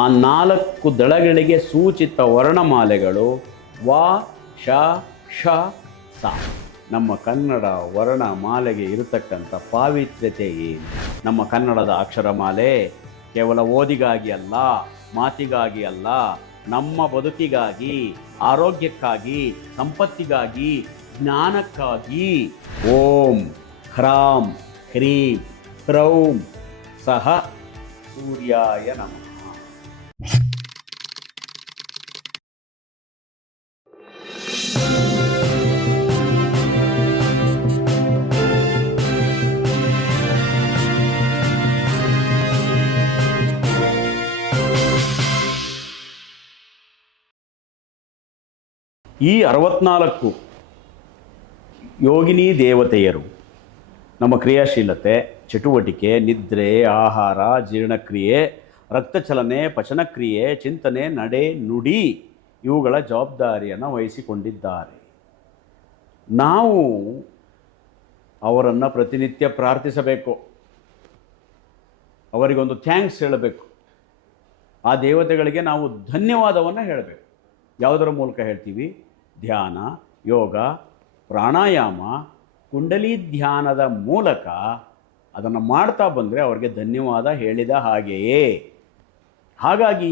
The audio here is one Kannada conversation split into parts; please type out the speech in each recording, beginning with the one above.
ಆ 4 ದಳಗಳಿಗೆ ಸೂಚಿತ ವರ್ಣಮಾಲೆಗಳು ವ ಶ ಷ ಸ. ನಮ್ಮ ಕನ್ನಡ ವರ್ಣಮಾಲೆಗೆ ಇರತಕ್ಕಂಥ ಪಾವಿತ್ರ್ಯತೆ ಏನು? ನಮ್ಮ ಕನ್ನಡದ ಅಕ್ಷರಮಾಲೆ ಕೇವಲ ಓದಿಗಾಗಿ ಅಲ್ಲ, ಮಾತಿಗಾಗಿ ಅಲ್ಲ, ನಮ್ಮ ಬದುಕಿಗಾಗಿ, ಆರೋಗ್ಯಕ್ಕಾಗಿ, ಸಂಪತ್ತಿಗಾಗಿ, ಜ್ಞಾನಕ್ಕಾಗಿ. ಓಂ ಹ್ರಾಂ ಹ್ರೀಂ ಹ್ರೌಂ ಸಹ ಸೂರ್ಯಾಯ ನಮಃ. ಈ 64 ಯೋಗಿನಿ ದೇವತೆಯರು ನಮ್ಮ ಕ್ರಿಯಾಶೀಲತೆ, ಚಟುವಟಿಕೆ, ನಿದ್ರೆ, ಆಹಾರ, ಜೀರ್ಣಕ್ರಿಯೆ, ರಕ್ತಚಲನೆ, ಪಚನಕ್ರಿಯೆ, ಚಿಂತನೆ, ನಡೆ, ನುಡಿ ಇವುಗಳ ಜವಾಬ್ದಾರಿಯನ್ನು ವಹಿಸಿಕೊಂಡಿದ್ದಾರೆ. ನಾವು ಅವರನ್ನು ಪ್ರತಿನಿತ್ಯ ಪ್ರಾರ್ಥಿಸಬೇಕು, ಅವರಿಗೊಂದು ಥ್ಯಾಂಕ್ಸ್ ಹೇಳಬೇಕು, ಆ ದೇವತೆಗಳಿಗೆ ನಾವು ಧನ್ಯವಾದವನ್ನು ಹೇಳಬೇಕು. ಯಾವುದರ ಮೂಲಕ ಹೇಳ್ತೀವಿ? ಧ್ಯಾನ, ಯೋಗ, ಪ್ರಾಣಾಯಾಮ, ಕುಂಡಲಿ ಧ್ಯಾನದ ಮೂಲಕ ಅದನ್ನು ಮಾಡ್ತಾ ಬಂದರೆ ಅವರಿಗೆ ಧನ್ಯವಾದ ಹೇಳಿದ ಹಾಗೆಯೇ. ಹಾಗಾಗಿ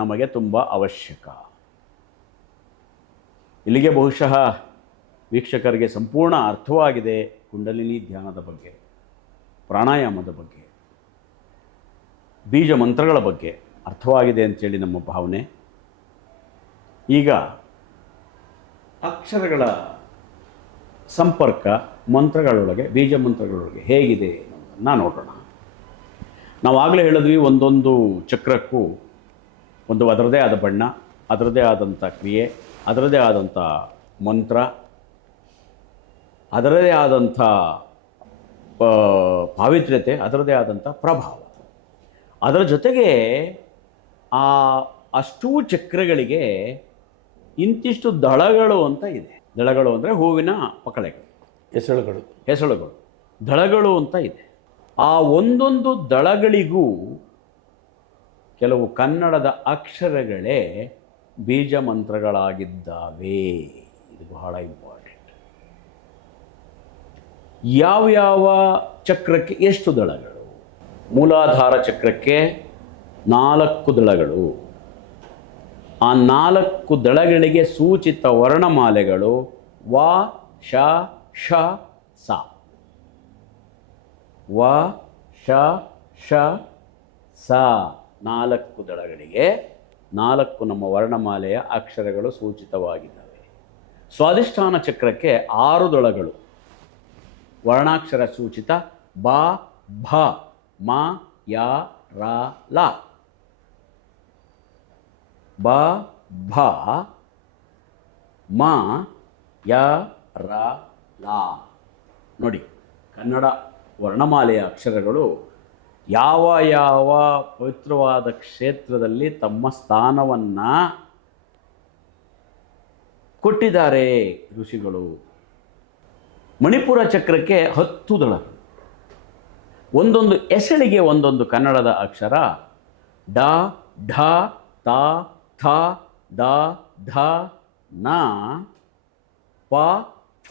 ನಮಗೆ ತುಂಬ ಅವಶ್ಯಕ. ಇಲ್ಲಿಗೆ ಬಹುಶಃ ವೀಕ್ಷಕರಿಗೆ ಸಂಪೂರ್ಣ ಅರ್ಥವಾಗಿದೆ ಕುಂಡಲಿನಿ ಧ್ಯಾನದ ಬಗ್ಗೆ, ಪ್ರಾಣಾಯಾಮದ ಬಗ್ಗೆ, ಬೀಜ ಮಂತ್ರಗಳ ಬಗ್ಗೆ ಅರ್ಥವಾಗಿದೆ ಅಂತೇಳಿ ನಮ್ಮ ಭಾವನೆ. ಈಗ ಅಕ್ಷರಗಳ ಸಂಪರ್ಕ ಮಂತ್ರಗಳೊಳಗೆ, ಬೀಜ ಮಂತ್ರಗಳೊಳಗೆ ಹೇಗಿದೆ ಅನ್ನೋದನ್ನು ನೋಡೋಣ. ನಾವಾಗಲೇ ಹೇಳಿದ್ವಿ, ಒಂದೊಂದು ಚಕ್ರಕ್ಕೂ ಒಂದು ಅದರದೇ ಆದ ಬಣ್ಣ, ಅದರದೇ ಆದಂಥ ಕ್ರಿಯೆ, ಅದರದೇ ಆದಂಥ ಮಂತ್ರ, ಅದರದೇ ಆದಂಥ ಪಾವಿತ್ರ್ಯತೆ, ಅದರದೇ ಆದಂಥ ಪ್ರಭಾವ. ಅದರ ಜೊತೆಗೆ ಅಷ್ಟೂ ಚಕ್ರಗಳಿಗೆ ಇಂತಿಷ್ಟು ದಳಗಳು ಅಂತ ಇದೆ. ದಳಗಳು ಅಂದರೆ ಹೂವಿನ ಪಕಳೆಗಳು, ಹೆಸಳುಗಳು, ದಳಗಳು ಅಂತ ಇದೆ. ಆ ಒಂದೊಂದು ದಳಗಳಿಗೂ ಕೆಲವು ಕನ್ನಡದ ಅಕ್ಷರಗಳೇ ಬೀಜ ಮಂತ್ರಗಳಾಗಿದ್ದಾವೆ. ಇದು ಬಹಳ ಇಂಪಾರ್ಟೆಂಟ್. ಯಾವ್ಯಾವ ಚಕ್ರಕ್ಕೆ ಎಷ್ಟು ದಳಗಳು? ಮೂಲಾಧಾರ ಚಕ್ರಕ್ಕೆ 4 ದಳಗಳು. ಆ 4 ದಳಗಳಿಗೆ ಸೂಚಿತ ವರ್ಣಮಾಲೆಗಳು ವ ಶ ಷ ಸ. ವ ಶ ಷ ಸ 4 ದಳಗಳಿಗೆ 4 ನಮ್ಮ ವರ್ಣಮಾಲೆಯ ಅಕ್ಷರಗಳು ಸೂಚಿತವಾಗಿದ್ದಾವೆ. ಸ್ವಾಧಿಷ್ಠಾನ ಚಕ್ರಕ್ಕೆ 6 ದಳಗಳು. ವರ್ಣಾಕ್ಷರ ಸೂಚಿತ ಬ ಭ ಮ ಯ ರ ಲ. ಬ ಭ ಮ ಯ ರ ಲ. ನೋಡಿ, ಕನ್ನಡ ವರ್ಣಮಾಲೆಯ ಅಕ್ಷರಗಳು ಯಾವ ಯಾವ ಪವಿತ್ರವಾದ ಕ್ಷೇತ್ರದಲ್ಲಿ ತಮ್ಮ ಸ್ಥಾನವನ್ನು ಕೊಟ್ಟಿದ್ದಾರೆ ಋಷಿಗಳು. ಮಣಿಪುರ ಚಕ್ರಕ್ಕೆ 10 ದಳಗಳು. ಒಂದೊಂದು ಎಸಳಿಗೆ ಒಂದೊಂದು ಕನ್ನಡದ ಅಕ್ಷರ. ಡ ಢ ತ ಥ ದ ಧ ನ ಪ ಫ.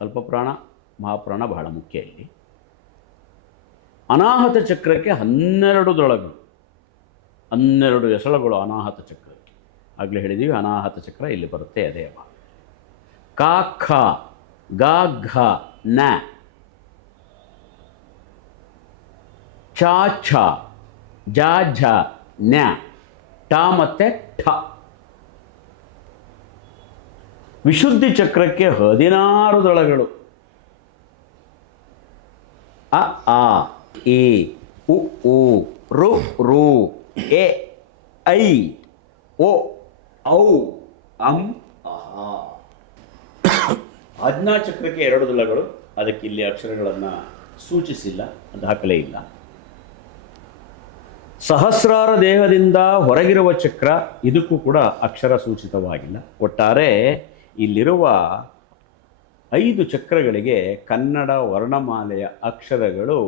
ಅಲ್ಪಪ್ರಾಣ, ಮಹಾಪ್ರಾಣ ಬಹಳ ಮುಖ್ಯ ಇಲ್ಲಿ. ಅನಾಹತ ಚಕ್ರಕ್ಕೆ 12 ದಳಗಳು, 12 ಎಸಳುಗಳು ಅನಾಹತ ಚಕ್ರಕ್ಕೆ. ಆಗಲೇ ಹೇಳಿದ್ದೀವಿ, ಅನಾಹತ ಚಕ್ರ ಇಲ್ಲಿ ಬರುತ್ತೆ, ಅದೇ ಭಾಗ. ಕ ಖ ಗ ಘ ನ, ಚ ಛ ಜ ಝ ನ್ಯ, ಟ ಮತ್ತು ಠ. ವಿಶುದ್ಧಿ ಚಕ್ರಕ್ಕೆ 16 ದಳಗಳು. ಅ ಆ ಇ ಉ ಊ ರು ರು ಎ ಐ ಓ ಔ ಅಂ ಅಹ. ಆಜ್ಞಾ ಚಕ್ರಕ್ಕೆ 2 ದಳಗಳು. ಅದಕ್ಕೆ ಇಲ್ಲಿ ಅಕ್ಷರಗಳನ್ನು ಸೂಚಿಸಿಲ್ಲ, ದಾಖಲೆ ಇಲ್ಲ. ಸಹಸ್ರಾರ ದೇಹದಿಂದ ಹೊರಗಿರುವ ಚಕ್ರ, ಇದಕ್ಕೂ ಕೂಡ ಅಕ್ಷರ ಸೂಚಿತವಾಗಿಲ್ಲ. ಒಟ್ಟಾರೆ ಇಲ್ಲಿರುವ 5 ಚಕ್ರಗಳಿಗೆ ಕನ್ನಡ ವರ್ಣಮಾಲೆಯ ಅಕ್ಷರಗಳು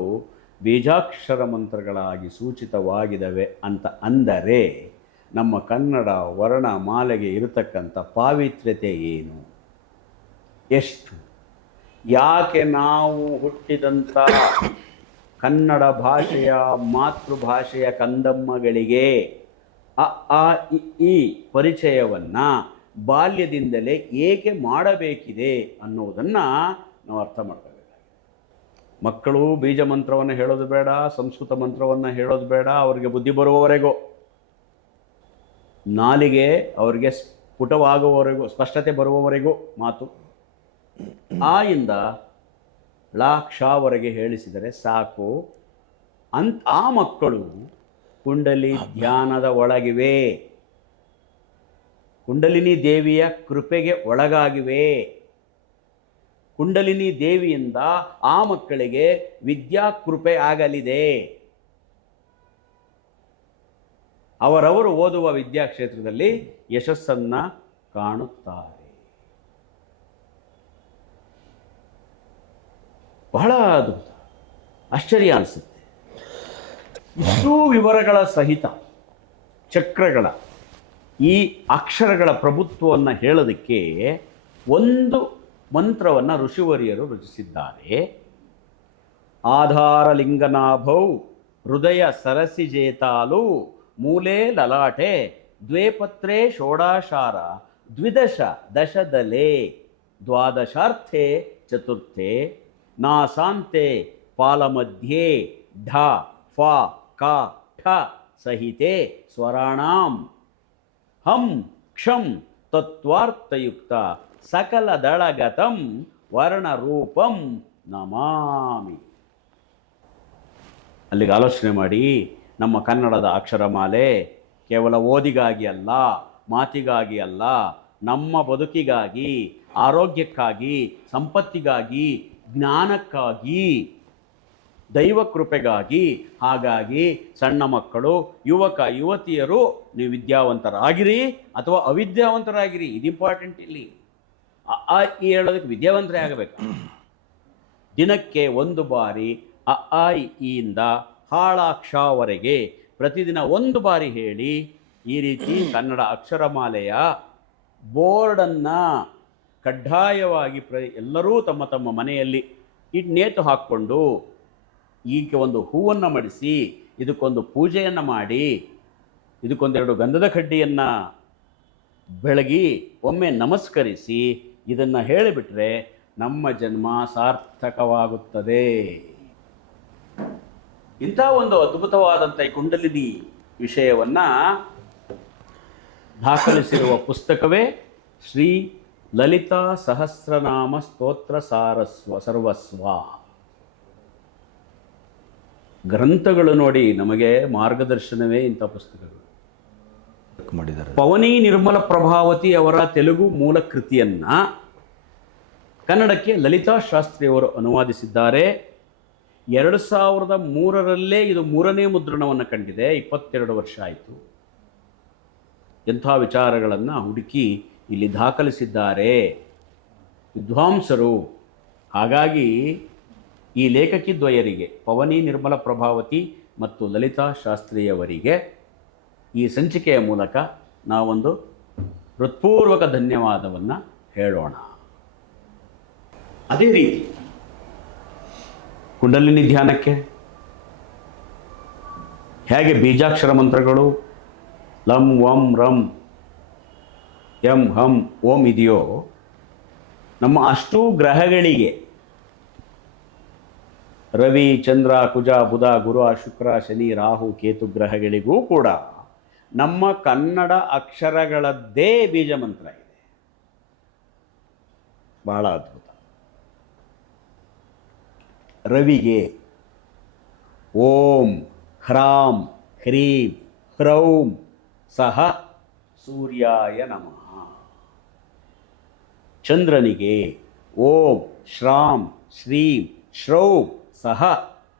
ಬೀಜಾಕ್ಷರ ಮಂತ್ರಗಳಾಗಿ ಸೂಚಿತವಾಗಿದ್ದಾವೆ ಅಂತ ಅಂದರೆ ನಮ್ಮ ಕನ್ನಡ ವರ್ಣಮಾಲೆಗೆ ಇರತಕ್ಕಂಥ ಪಾವಿತ್ರ್ಯತೆ ಏನು, ಎಷ್ಟು? ಯಾಕೆ ನಾವು ಹುಟ್ಟಿದಂಥ ಕನ್ನಡ ಭಾಷೆಯ ಮಾತೃಭಾಷೆಯ ಕಂದಮ್ಮಗಳಿಗೆ ಅ ಆ ಇ ಈ ಪರಿಚಯವನ್ನು ಬಾಲ್ಯದಿಂದಲೇ ಏಕೆ ಮಾಡಬೇಕಿದೆ ಅನ್ನೋದನ್ನು ನಾವು ಅರ್ಥ ಮಾಡ್ಕೋಬೇಕಾಗಿದೆ. ಮಕ್ಕಳು ಬೀಜ ಮಂತ್ರವನ್ನು ಹೇಳೋದು ಬೇಡ, ಸಂಸ್ಕೃತ ಮಂತ್ರವನ್ನು ಹೇಳೋದು ಬೇಡ, ಅವರಿಗೆ ಬುದ್ಧಿ ಬರುವವರೆಗೂ, ನಾಲಿಗೆ ಅವರಿಗೆ ಸ್ಫುಟವಾಗುವವರೆಗೂ, ಸ್ಪಷ್ಟತೆ ಬರುವವರೆಗೂ ಮಾತು. ಆ ಇಂದ ಲಾಕ್ಷವರೆಗೆ ಹೇಳಿಸಿದರೆ ಸಾಕು ಅಂತ ಆ ಮಕ್ಕಳು ಕುಂಡಲಿ ಧ್ಯಾನದ ಒಳಗಿವೆ, ಕುಂಡಲಿನಿ ದೇವಿಯ ಕೃಪೆಗೆ ಒಳಗಾಗಿವೆ. ಕುಂಡಲಿನಿ ದೇವಿಯಿಂದ ಆ ಮಕ್ಕಳಿಗೆ ವಿದ್ಯಾಕೃಪೆ ಆಗಲಿದೆ. ಅವರವರು ಓದುವ ವಿದ್ಯಾಕ್ಷೇತ್ರದಲ್ಲಿ ಯಶಸ್ಸನ್ನು ಕಾಣುತ್ತಾರೆ. ಬಹಳ ಅದ್ಭುತ, ಆಶ್ಚರ್ಯ ಅನಿಸುತ್ತೆ. ಇಷ್ಟೂ ವಿವರಗಳ ಸಹಿತ ಚಕ್ರಗಳ ಈ ಅಕ್ಷರಗಳ ಪ್ರಭುತ್ವವನ್ನು ಹೇಳೋದಕ್ಕೆ ಒಂದು ಮಂತ್ರವನ್ನು ಋಷಿವರಿಯರು ರಚಿಸಿದ್ದಾರೆ. ಆಧಾರ ಲಿಂಗನಾಭೌ ಹೃದಯ ಸರಸಿಜೇತಾಲು ಮೂಲೆ ಲಲಾಟೆ ದ್ವೇಪತ್ರೇ ಷೋಡಾಶಾರ ದ್ವಿದಶ ದಶದಲೆ ದ್ವಾದಶಾರ್ಥೆ ಚತುರ್ಥೆ ನಾಸಾಂತೆ ಪಾಲಮಧ್ಯೆ ಢ ಫ ಕ ಠ ಸಹಿತೆ ಸ್ವರಾಣಾಂ ಹಂ ಕ್ಷಂ ತತ್ವಾರ್ಥಯುಕ್ತ ಸಕಲ ದಳಗತಂ ವರ್ಣರೂಪಂ ನಮಾಮಿ. ಅಲ್ಲಿಗೆ ಆಲೋಚನೆ ಮಾಡಿ, ನಮ್ಮ ಕನ್ನಡದ ಅಕ್ಷರಮಾಲೆ ಕೇವಲ ಓದಿಗಾಗಿ ಅಲ್ಲ, ಮಾತಿಗಾಗಿ ಅಲ್ಲ, ನಮ್ಮ ಬದುಕಿಗಾಗಿ, ಆರೋಗ್ಯಕ್ಕಾಗಿ, ಸಂಪತ್ತಿಗಾಗಿ, ಜ್ಞಾನಕ್ಕಾಗಿ, ದೈವ ಕೃಪೆಗಾಗಿ. ಹಾಗಾಗಿ ಸಣ್ಣ ಮಕ್ಕಳು, ಯುವಕ ಯುವತಿಯರು, ನೀವು ವಿದ್ಯಾವಂತರಾಗಿರಿ ಅಥವಾ ಅವಿದ್ಯಾವಂತರಾಗಿರಿ, ಇದು ಇಂಪಾರ್ಟೆಂಟ್. ಇಲ್ಲಿ ಅ ಈ ಹೇಳೋದಕ್ಕೆ ವಿದ್ಯಾವಂತರೇ ಆಗಬೇಕು. ದಿನಕ್ಕೆ ಒಂದು ಬಾರಿ ಅ ಆ ಇ ಇಂದ ಹಾಳಾಕ್ಷವರೆಗೆ ಪ್ರತಿದಿನ ಒಂದು ಬಾರಿ ಹೇಳಿ. ಈ ರೀತಿ ಕನ್ನಡ ಅಕ್ಷರಮಾಲೆಯ ಬೋರ್ಡನ್ನು ಕಡ್ಡಾಯವಾಗಿ ಎಲ್ಲರೂ ತಮ್ಮ ತಮ್ಮ ಮನೆಯಲ್ಲಿ ನೇತು ಹಾಕ್ಕೊಂಡು ಈಗ ಒಂದು ಹೂವನ್ನು ಮಡಿಸಿ ಇದಕ್ಕೊಂದು ಪೂಜೆಯನ್ನು ಮಾಡಿ, ಇದಕ್ಕೊಂದೆರಡು ಗಂಧದ ಕಡ್ಡಿಯನ್ನು ಬೆಳಗಿ ಒಮ್ಮೆ ನಮಸ್ಕರಿಸಿ ಇದನ್ನು ಹೇಳಿಬಿಟ್ರೆ ನಮ್ಮ ಜನ್ಮ ಸಾರ್ಥಕವಾಗುತ್ತದೆ. ಇಂಥ ಒಂದು ಅದ್ಭುತವಾದಂಥ ಈ ಕುಂಡಲಿನಿ ವಿಷಯವನ್ನು ದಾಖಲಿಸಿರುವ ಪುಸ್ತಕವೇ ಶ್ರೀ ಲಲಿತಾ ಸಹಸ್ರನಾಮ ಸ್ತೋತ್ರ ಸರ್ವಸ್ವ. ಗ್ರಂಥಗಳು ನೋಡಿ ನಮಗೆ ಮಾರ್ಗದರ್ಶನವೇ ಇಂಥ ಪುಸ್ತಕಗಳು ಮಾಡಿದ್ದಾರೆ. ಪವನಿ ನಿರ್ಮಲ ಪ್ರಭಾವತಿ ಅವರ ತೆಲುಗು ಮೂಲ ಕೃತಿಯನ್ನು ಕನ್ನಡಕ್ಕೆ ಲಲಿತಾ ಶಾಸ್ತ್ರಿಯವರು ಅನುವಾದಿಸಿದ್ದಾರೆ. 2003ರಲ್ಲೇ ಇದು 3ನೇ ಮುದ್ರಣವನ್ನು ಕಂಡಿದೆ. 22 ವರ್ಷ ಆಯಿತು. ಎಂಥ ವಿಚಾರಗಳನ್ನು ಹುಡುಕಿ ಇಲ್ಲಿ ದಾಖಲಿಸಿದ್ದಾರೆ ವಿದ್ವಾಂಸರು. ಹಾಗಾಗಿ ಈ ಲೇಖಕಿದ್ವಯರಿಗೆ, ಪವನಿ ನಿರ್ಮಲ ಪ್ರಭಾವತಿ ಮತ್ತು ಲಲಿತಾ ಶಾಸ್ತ್ರಿಯವರಿಗೆ ಈ ಸಂಚಿಕೆಯ ಮೂಲಕ ನಾವೊಂದು ಹೃತ್ಪೂರ್ವಕ ಧನ್ಯವಾದವನ್ನು ಹೇಳೋಣ. ಅದೇ ರೀತಿ ಕುಂಡಲಿನಿ ಧ್ಯಾನಕ್ಕೆ ಹೇಗೆ ಬೀಜಾಕ್ಷರ ಮಂತ್ರಗಳು ಲಂ ವಂ ರಂ ಯಂ ಹಂ ಓಂ ಇದೆಯೋ, ನಮ್ಮ ಅಷ್ಟೂ ಗ್ರಹಗಳಿಗೆ ರವಿ, ಚಂದ್ರ, ಕುಜ, ಬುಧ, ಗುರು, ಶುಕ್ರ, ಶನಿ, ರಾಹು, ಕೇತು ಗ್ರಹಗಳಿಗೂ ಕೂಡ ನಮ್ಮ ಕನ್ನಡ ಅಕ್ಷರಗಳದ್ದೇ ಬೀಜ ಮಂತ್ರ ಇದೆ. ಬಹಳ ಅದ್ಭುತ. ರವಿಗೆ ಓಂ ಹ್ರಾಂ ಹ್ರೀಂ ಹ್ರೌಂ ಸಹ ಸೂರ್ಯಾಯ ನಮಃ. ಚಂದ್ರನಿಗೆ ಓಂ ಶ್ರಾಂ ಶ್ರೀಂ ಶ್ರೌಂ ಸಹ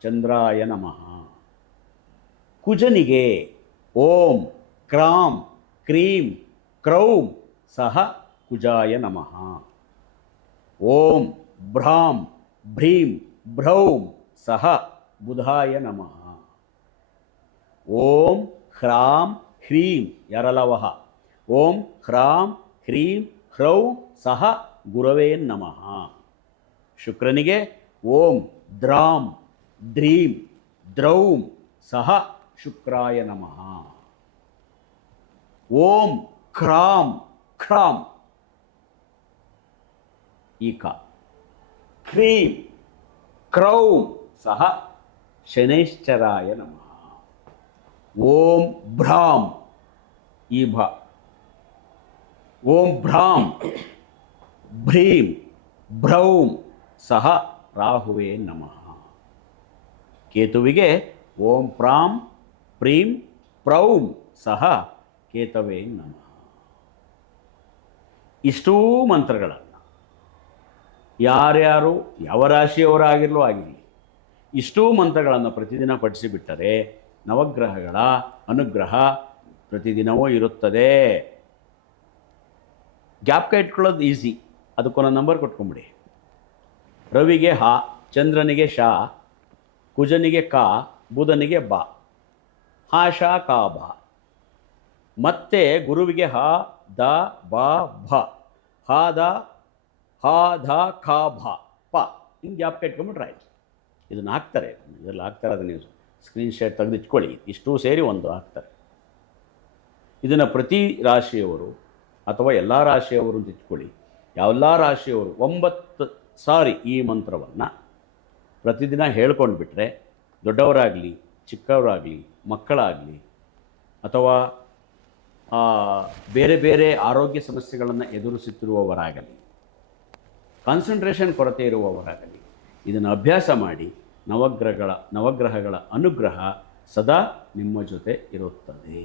ಚಂದ್ರಾಯ ನಮಃ. ಕುಜನಿಗೆ ಓಂ ಕ್ರಾಂ ಕ್ರೀಂ ಕ್ರೌಂ ಸಹ ಕುಜಾಯ ನಮಃ. ಓಂ ಭ್ರಾಂ ಭ್ರೀಂ ಭ್ರೌಂ ಸಹ ಬುಧಾಯ ನಮಃ. ಓಂ ಹ್ರಾಂ ಹ್ರೀಂ ಯರಲವಃ. ಓಂ ಹ್ರಾಂ ಹ್ರೀಂ ಹ್ರೌ ಸಹ ಗುರವೇ ನಮಃ. ಶುಕ್ರನಿಗೆ ಓಂ ದ್ರಾಂ ದ್ರೀಂ ದ್ರೌಂ ಸಹ ಶುಕ್ರಾಯ ನಮಃ. ಓಂ ಕ್ರಾಂ ಕ್ರಾಂ ಈಕ ಕ್ರೀಂ ಕ್ರೌಂ ಸಹ ಶನೈಶ್ಚರಾಯ ನಮಃ. ಓಂ ಭ್ರಾಂ ಈಭ. ಓಂ ಭ್ರಾಂ ಭ್ರೀಂ ಭ್ರೌಂ ಸಹ ರಾಹುವೇ ನಮಃ. ಕೇತುವಿಗೆ ಓಂ ಪ್ರಾಂ ಪ್ರೀಂ ಪ್ರೌಂ ಸಹ ಕೇತವೇ ನಮಃ. ಇಷ್ಟೂ ಮಂತ್ರಗಳನ್ನು ಯಾರ್ಯಾರು ಯಾವ ರಾಶಿಯವರಾಗಿರಲೂ ಆಗಿರಲಿ ಇಷ್ಟೂ ಮಂತ್ರಗಳನ್ನು ಪ್ರತಿದಿನ ಪಠಿಸಿಬಿಟ್ಟರೆ ನವಗ್ರಹಗಳ ಅನುಗ್ರಹ ಪ್ರತಿದಿನವೂ ಇರುತ್ತದೆ. ಜ್ಞಾಪಕ ಇಟ್ಕೊಳ್ಳೋದು ಈಸಿ. ಅದಕ್ಕೊಂದು ನಂಬರ್ ಕೊಟ್ಕೊಂಬಿಡಿ. ರವಿಗೆ ಹ, ಚಂದ್ರನಿಗೆ ಶ, ಕುಜನಿಗೆ ಕ, ಬುಧನಿಗೆ ಬ. ಹ ಶ ಕ ಬ. ಮತ್ತೆ ಗುರುವಿಗೆ ಹ ದ ಬ ಭ. ಹ ದ ಹ ಧ ಖ ಭ ಪ. ಹಿಂಗೆ ಜ್ಞಾಪಕ ಇಟ್ಕೊಂಬಿಟ್ರೆ ಆಯಿತು. ಇದನ್ನು ಹಾಕ್ತಾರೆ, ಇದೆಲ್ಲ ಹಾಕ್ತಾರೆ. ಅದನ್ನು ನೀವು ಸ್ಕ್ರೀನ್ಶಾಟ್ ತೆಗೆದಿಟ್ಕೊಳ್ಳಿ. ಇಷ್ಟೂ ಸೇರಿ ಒಂದು ಹಾಕ್ತಾರೆ. ಇದನ್ನು ಪ್ರತಿ ರಾಶಿಯವರು ಅಥವಾ ಎಲ್ಲ ರಾಶಿಯವರು ಅಂತ ಇಟ್ಕೊಳ್ಳಿ. ಯಾವೆಲ್ಲ ರಾಶಿಯವರು 9 ಸಾರಿ ಈ ಮಂತ್ರವನ್ನು ಪ್ರತಿದಿನ ಹೇಳ್ಕೊಂಡು ಬಿಟ್ಟರೆ ದೊಡ್ಡವರಾಗಲಿ ಚಿಕ್ಕವರಾಗಲಿ ಮಕ್ಕಳಾಗಲಿ ಅಥವಾ ಬೇರೆ ಬೇರೆ ಆರೋಗ್ಯ ಸಮಸ್ಯೆಗಳನ್ನು ಎದುರಿಸುತ್ತಿರುವವರಾಗಲಿ ಕಾನ್ಸಂಟ್ರೇಷನ್ ಕೊರತೆ ಇರುವವರಾಗಲಿ ಇದನ್ನು ಅಭ್ಯಾಸ ಮಾಡಿ ನವಗ್ರಹಗಳ ಅನುಗ್ರಹ ಸದಾ ನಿಮ್ಮ ಜೊತೆ ಇರುತ್ತದೆ.